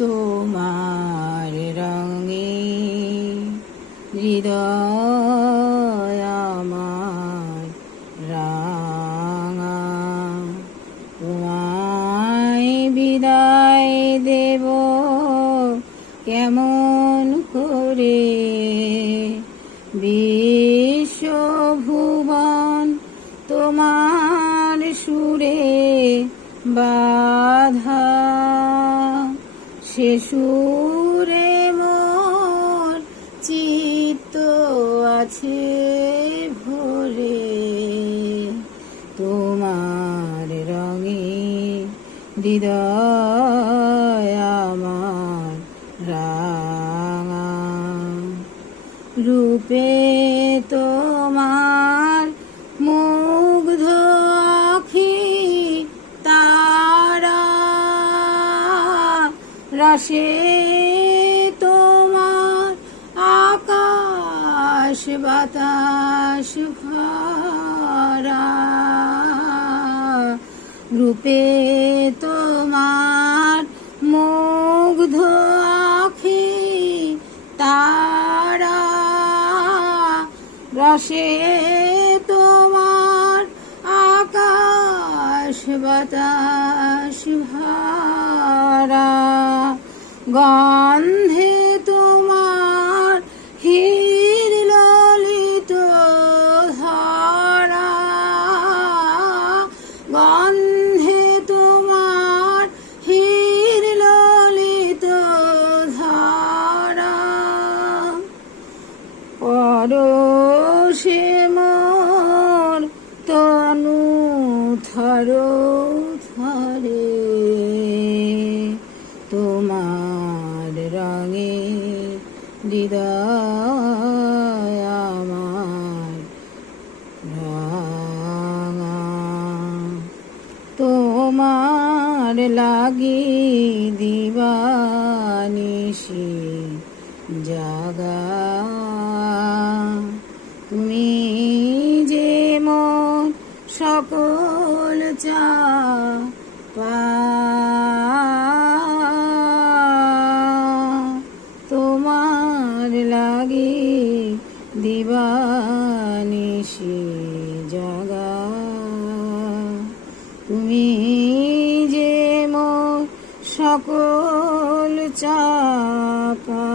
তোমার রঙে হৃদয় আমার রাঙা, তোমায় বিদায় দেব কেমন করে। বিশ্বভুবন তোমার সুরে বাধা, সে সুরে মোর চিত্ত আছে ভরে। তোমার রঙে হৃদয় আমার রাঙা, রূপে তোমার মুগ্ধ আখি তারা, রসে তোমার আকাশ বাতাস ভরা। রূপে তোমার মুগ্ধ আখি তারা, রসে তোমার আকাশ বাতাস ভরা। গন্ধে তোমার হীরললিত ধরা, গন্ধে তোমার হীরললিত ধরা। পরশে মোর তনু থর থরে, তোমার রঙে হৃদয় আমার রাঙা। তোমার লাগি দিবানিশি জাগা, তুমি যে মন সকল চাপা। তোমার লাগি দিবানিশি জাগা, তুমি যে মোর সকল চাপা।